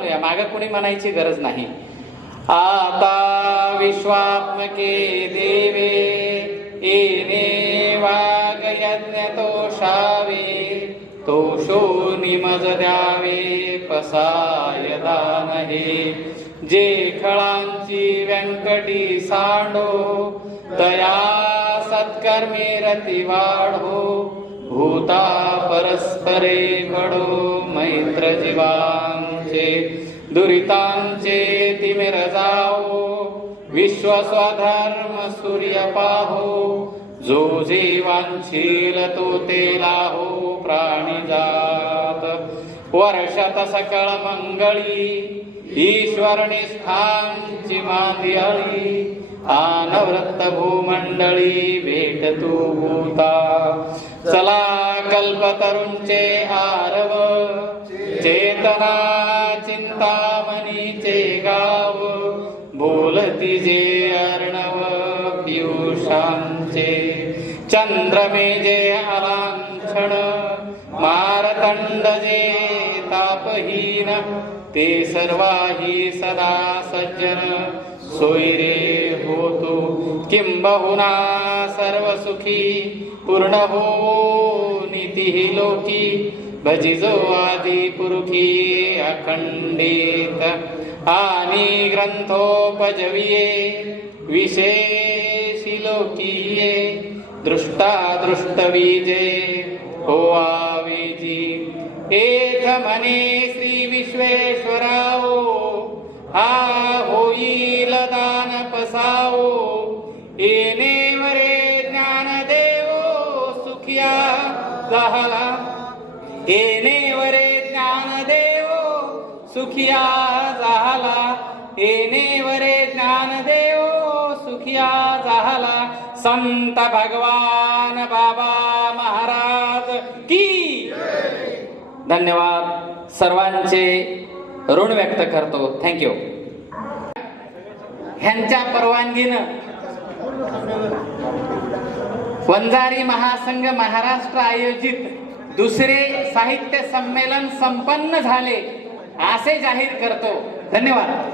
म्हणूया माग कोणी म्हणायची गरज नाही. आता विश्वात्मके देवे येणे वाग यज्ञ तोषावे तोषो निमज द्यावे पसाय दान हे जे खळांची व्यंकटी सांडो दया सत्कर्मे रती वाढो भूता परस्परे घडो मैत्र जीवांचे दुरितांचे तिमिर जाओ विश्व स्वधर्म सूर्य पाहो जो जीवांशील तो ते लाहो प्राणी जात. वर्षत सकळ मंगळी ईश्वर निष्ठांची मांदियाळी आनवृत्त भूमंडळी भेट तू भूता. चला कल्पतरुंचे आरव चेतना बोलती जे अर्णव पियुषांचे. चंद्रमेजे हलांक्षण मारतंड जे तापहीन ते सर्वाही सदा सज्जन. सोयरे होतो किंबहुना सर्व सुखी पूर्ण हो नीती लोकी. भजिजो आदि पुरुखी अखंडित. आणि ग्रंथोपजविये विशेषी लोकीये दृष्टा दृष्टवीजे हो आवेजी एथ मने श्री विश्वेश्वराओ हा होईल दान पसाओ येणे वरे ज्ञान देवो सुखिया झाला येणे वरे ज्ञान सुखिया झाला येणे वरे ज्ञान सुखिया झाला संत भगवान बाबा महाराज की धन्यवाद सर्वांचे ऋण व्यक्त करतो. थँक्यू ह्यांच्या परवानगीनं वंजारी महासंघ महाराष्ट्र आयोजित दुसरे साहित्य संमेलन संपन्न झाले. असे जाहीर करतो. धन्यवाद.